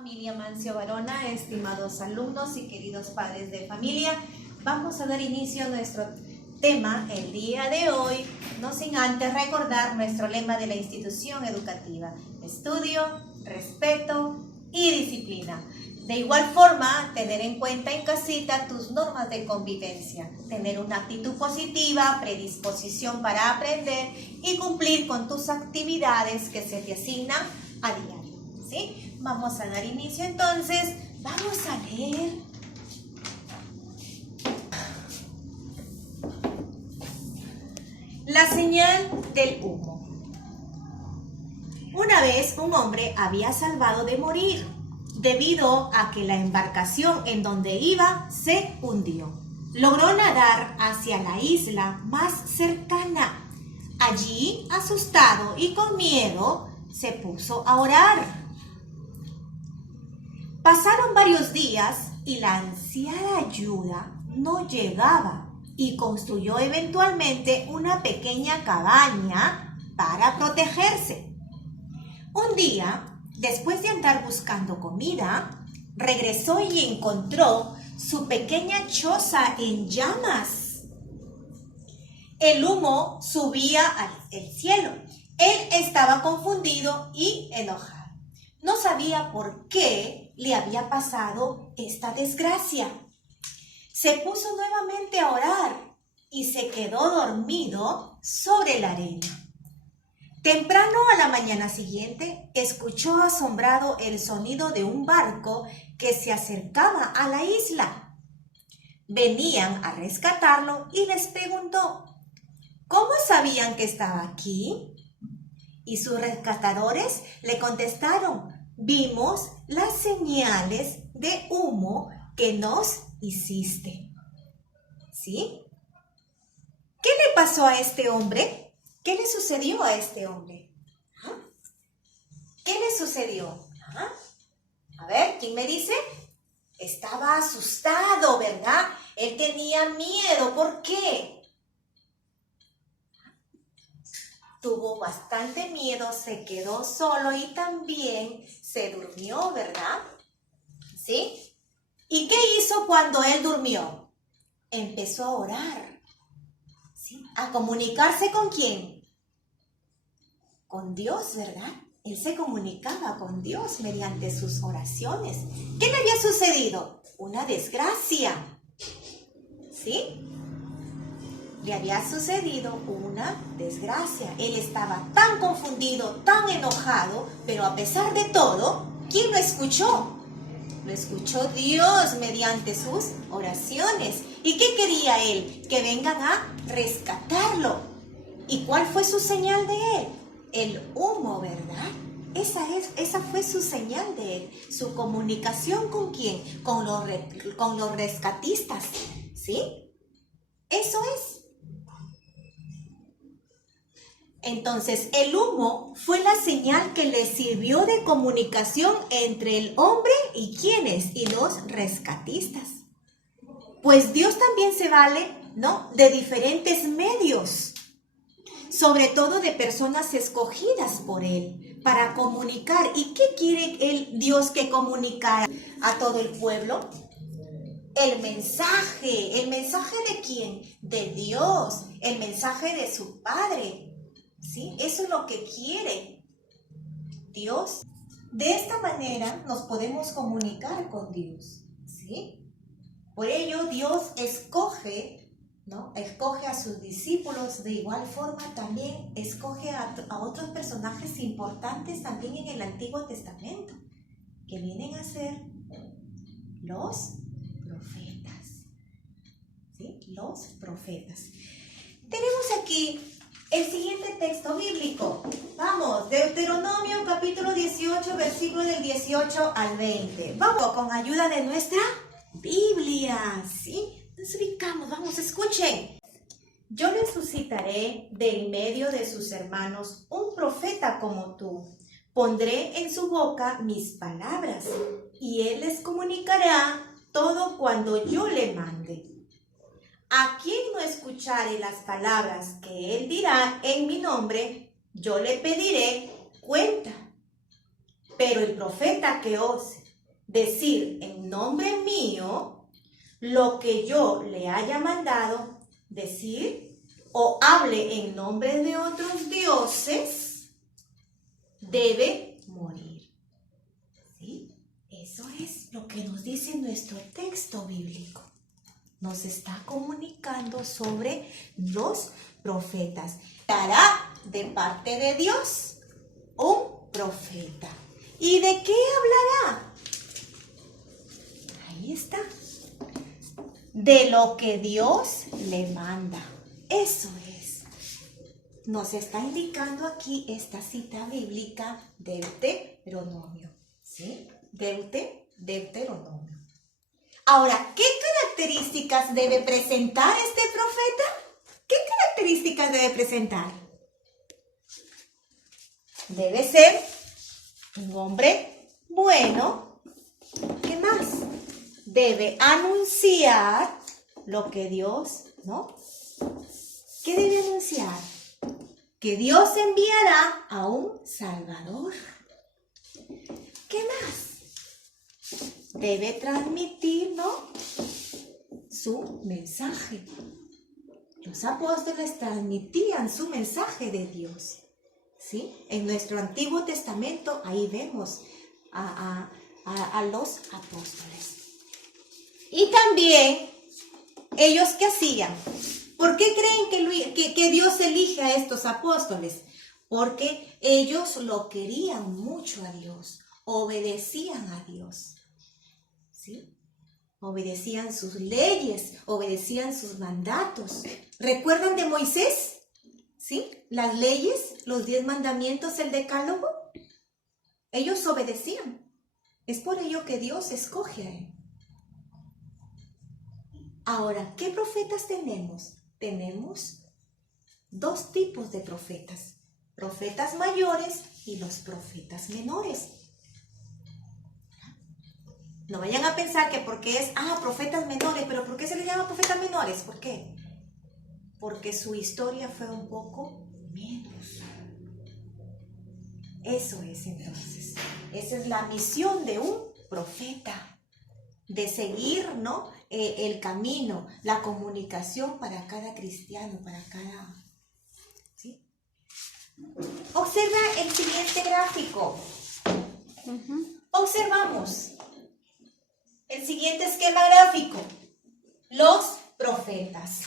Familia Mancio Varona, estimados alumnos y queridos padres de familia, vamos a dar inicio a nuestro tema el día de hoy, no sin antes recordar nuestro lema de la institución educativa: estudio, respeto y disciplina. De igual forma, tener en cuenta en casita tus normas de convivencia, tener una actitud positiva, predisposición para aprender y cumplir con tus actividades que se te asignan a diario, ¿sí? Vamos a dar inicio entonces, vamos a leer. La señal del humo. Una vez un hombre había salvado de morir debido a que la embarcación en donde iba se hundió. Logró nadar hacia la isla más cercana. Allí, asustado y con miedo, se puso a orar. Pasaron varios días y la ansiada ayuda no llegaba y construyó eventualmente una pequeña cabaña para protegerse. Un día, después de andar buscando comida, regresó y encontró su pequeña choza en llamas. El humo subía al cielo. Él estaba confundido y enojado. No sabía por qué le había pasado esta desgracia. Se puso nuevamente a orar y se quedó dormido sobre la arena. Temprano a la mañana siguiente, escuchó asombrado el sonido de un barco que se acercaba a la isla. Venían a rescatarlo y les preguntó: ¿cómo sabían que estaba aquí? Y sus rescatadores le contestaron: vimos las señales de humo que nos hiciste. ¿Sí? ¿Qué le pasó a este hombre? ¿Qué le sucedió a este hombre? ¿Ah? ¿Qué le sucedió? ¿Ah? A ver, ¿quién me dice? Estaba asustado, ¿verdad? Él tenía miedo. ¿Por qué? Tuvo bastante miedo, se quedó solo y también se durmió, ¿verdad? ¿Sí? ¿Y qué hizo cuando él durmió? Empezó a orar, ¿sí? A comunicarse ¿con quién? Con Dios, ¿verdad? Él se comunicaba con Dios mediante sus oraciones. ¿Qué le había sucedido? Una desgracia, ¿sí? Le había sucedido una desgracia. Él estaba tan confundido, tan enojado, pero a pesar de todo, ¿quién lo escuchó? Lo escuchó Dios mediante sus oraciones. ¿Y qué quería él? Que vengan a rescatarlo. ¿Y cuál fue su señal de él? El humo, ¿verdad? Esa fue su señal de él. Su comunicación ¿con quién? Con los rescatistas, ¿sí? Eso es. Entonces, el humo fue la señal que le sirvió de comunicación entre el hombre y ¿quiénes? Y los rescatistas. Pues Dios también se vale, ¿no?, de diferentes medios, sobre todo de personas escogidas por Él, para comunicar. ¿Y qué quiere Dios que comunicara a todo el pueblo? El mensaje ¿de quién? De Dios, el mensaje de su Padre. ¿Sí? Eso es lo que quiere Dios. De esta manera nos podemos comunicar con Dios, ¿sí? Por ello Dios escoge, ¿no?, escoge a sus discípulos. De igual forma también escoge a otros personajes importantes también en el Antiguo Testamento, que vienen a ser los profetas, ¿sí? Los profetas. Tenemos aquí el siguiente texto bíblico. Vamos, Deuteronomio capítulo 18, versículo del 18 al 20. Vamos, con ayuda de nuestra Biblia, ¿sí? Nos ubicamos, vamos, escuchen. Yo les suscitaré de en medio de sus hermanos un profeta como tú. Pondré en su boca mis palabras y él les comunicará todo cuando yo le mande. A quien no escuchare las palabras que él dirá en mi nombre, yo le pediré cuenta. Pero el profeta que ose decir en nombre mío lo que yo le haya mandado decir o hable en nombre de otros dioses, debe morir. ¿Sí? Eso es lo que nos dice nuestro texto bíblico. Nos está comunicando sobre los profetas. Dará de parte de Dios un profeta. ¿Y de qué hablará? Ahí está. De lo que Dios le manda. Eso es. Nos está indicando aquí esta cita bíblica de Deuteronomio. ¿Sí? Deuteronomio. Ahora, ¿qué características debe presentar este profeta? ¿Qué características debe presentar? Debe ser un hombre bueno. ¿Qué más? Debe anunciar lo que Dios, ¿no? ¿Qué debe anunciar? Que Dios enviará a un Salvador. ¿Qué más? Debe transmitir, ¿no?, su mensaje. Los apóstoles transmitían su mensaje de Dios. ¿Sí? En nuestro Antiguo Testamento ahí vemos a los apóstoles. Y también, ¿ellos qué hacían? ¿Por qué creen que Dios elige a estos apóstoles? Porque ellos lo querían mucho a Dios, obedecían a Dios. ¿Sí? Obedecían sus leyes, obedecían sus mandatos. ¿Recuerdan de Moisés? ¿Sí? Las leyes, los 10 mandamientos, el decálogo. Ellos obedecían. Es por ello que Dios escoge a él. Ahora, ¿qué profetas tenemos? Tenemos 2 tipos de profetas. Profetas mayores y los profetas menores. No vayan a pensar que porque es, profetas menores, pero ¿por qué se les llama profetas menores? ¿Por qué? Porque su historia fue un poco menos. Eso es entonces. Esa es la misión de un profeta. De seguir, ¿no?, el camino, la comunicación para cada cristiano, para cada... ¿Sí? Observa el siguiente gráfico. Observamos el siguiente esquema gráfico. Los profetas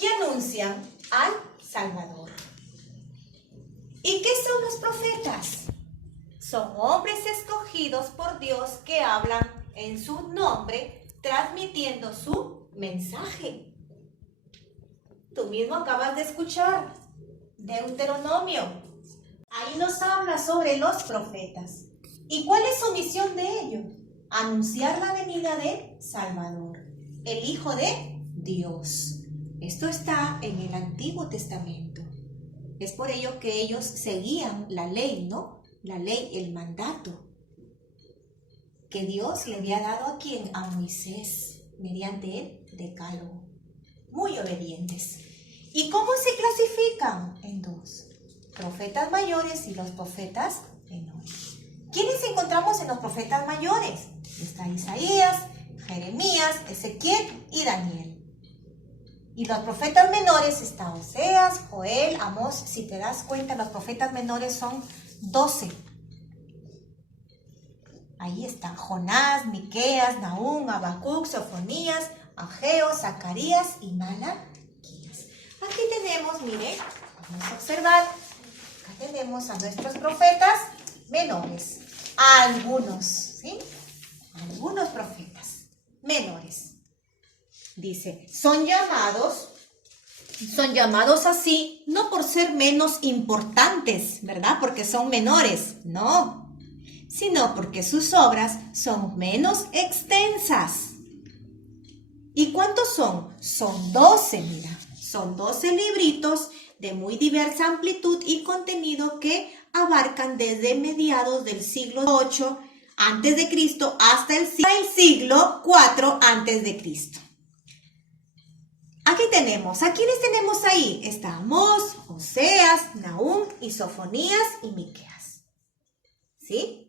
que anuncian al Salvador. ¿Y qué son los profetas? Son hombres escogidos por Dios que hablan en su nombre, transmitiendo su mensaje. Tú mismo acabas de escuchar Deuteronomio. Ahí nos habla sobre los profetas. ¿Y cuál es su misión de ellos? Anunciar la venida de Salvador, el Hijo de Dios. Esto está en el Antiguo Testamento. Es por ello que ellos seguían la ley, ¿no? La ley, el mandato que Dios le había dado a quién, a Moisés, mediante el decálogo. Muy obedientes. ¿Y cómo se clasifican? En 2. Profetas mayores y los profetas menores. ¿Quiénes encontramos en los profetas mayores? Está Isaías, Jeremías, Ezequiel y Daniel. Y los profetas menores está Oseas, Joel, Amós. Si te das cuenta, los profetas menores son 12. Ahí están Jonás, Miqueas, Nahum, Habacuc, Sofonías, Ageo, Zacarías y Malaquías. Aquí tenemos, mire, vamos a observar, acá tenemos a nuestros profetas menores. Algunos, ¿sí? Algunos profetas menores. Dice, son llamados así, no por ser menos importantes, ¿verdad? Porque son menores, no. Sino porque sus obras son menos extensas. ¿Y cuántos son? Son 12, mira. Son 12 libritos de muy diversa amplitud y contenido que abarcan desde mediados del siglo 8 antes de Cristo hasta el siglo 4 antes de Cristo. Aquí tenemos, ¿a quiénes tenemos ahí? Está Amós, Oseas, Nahum y Sofonías y Miqueas. ¿Sí?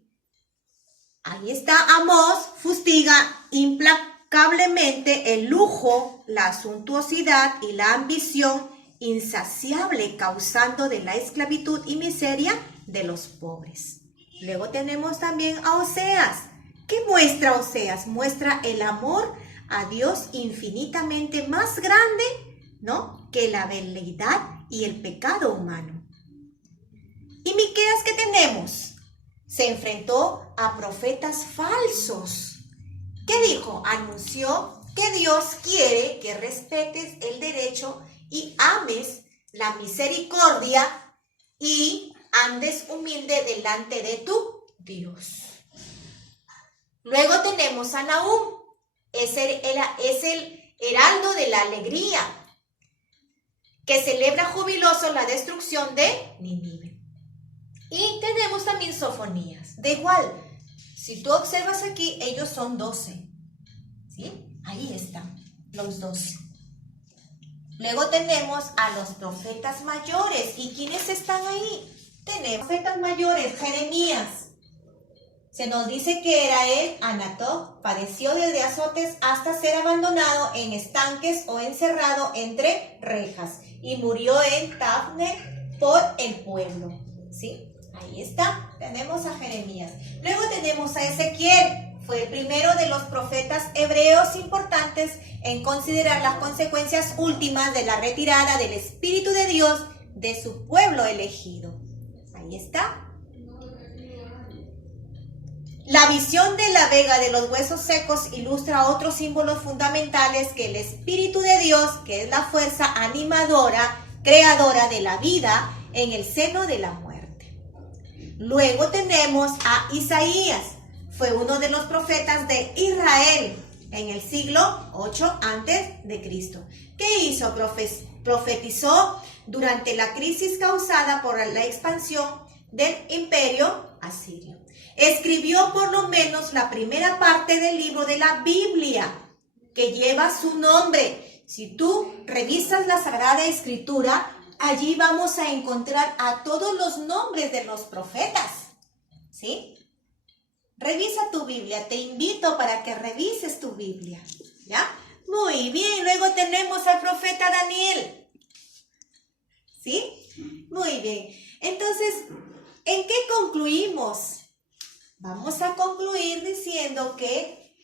Ahí está. Amós fustiga implacablemente el lujo, la suntuosidad y la ambición insaciable causando de la esclavitud y miseria de los pobres. Luego tenemos también a Oseas. ¿Qué muestra Oseas? Muestra el amor a Dios infinitamente más grande, ¿no?, que la veleidad y el pecado humano. ¿Y Miqueas qué tenemos? Se enfrentó a profetas falsos. ¿Qué dijo? Anunció que Dios quiere que respetes el derecho y ames la misericordia y andes humilde delante de tu Dios. Luego tenemos a Nahum. Es el heraldo de la alegría, que celebra jubiloso la destrucción de Nínive. Y tenemos también Sofonías. De igual, si tú observas aquí, ellos son 12. ¿Sí? Ahí están, los 12. Luego tenemos a los profetas mayores. ¿Y quiénes están ahí? Tenemos profetas mayores. Jeremías. Se nos dice que era él, Anatot, padeció desde azotes hasta ser abandonado en estanques o encerrado entre rejas. Y murió en Tafne por el pueblo. ¿Sí? Ahí está. Tenemos a Jeremías. Luego tenemos a Ezequiel. Fue el primero de los profetas hebreos importantes en considerar las consecuencias últimas de la retirada del Espíritu de Dios de su pueblo elegido. Ahí está. La visión de la vega de los huesos secos ilustra otros símbolos fundamentales que el Espíritu de Dios, que es la fuerza animadora, creadora de la vida en el seno de la muerte. Luego tenemos a Isaías. Fue uno de los profetas de Israel en el siglo 8 a.C. ¿Qué hizo? Profetizó durante la crisis causada por la expansión del imperio asirio. Escribió por lo menos la primera parte del libro de la Biblia, que lleva su nombre. Si tú revisas la Sagrada Escritura, allí vamos a encontrar a todos los nombres de los profetas. ¿Sí? Revisa tu Biblia, te invito para que revises tu Biblia. ¿Ya? Muy bien, luego tenemos al profeta Daniel. ¿Sí? Muy bien. Entonces, ¿en qué concluimos? Vamos a concluir diciendo que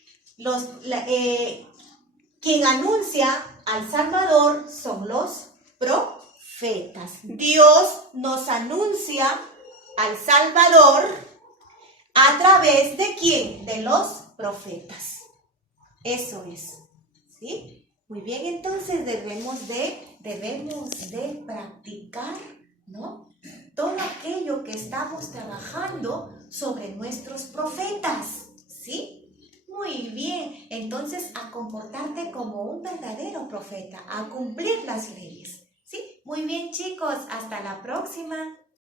quien anuncia al Salvador son los profetas. Dios nos anuncia al Salvador a través de ¿quién? De los profetas. Eso es. ¿Sí? Muy bien, entonces debemos de practicar, ¿no?, todo aquello que estamos trabajando sobre nuestros profetas, ¿sí? Muy bien, entonces a comportarte como un verdadero profeta, a cumplir las leyes, ¿sí? Muy bien, chicos, hasta la próxima.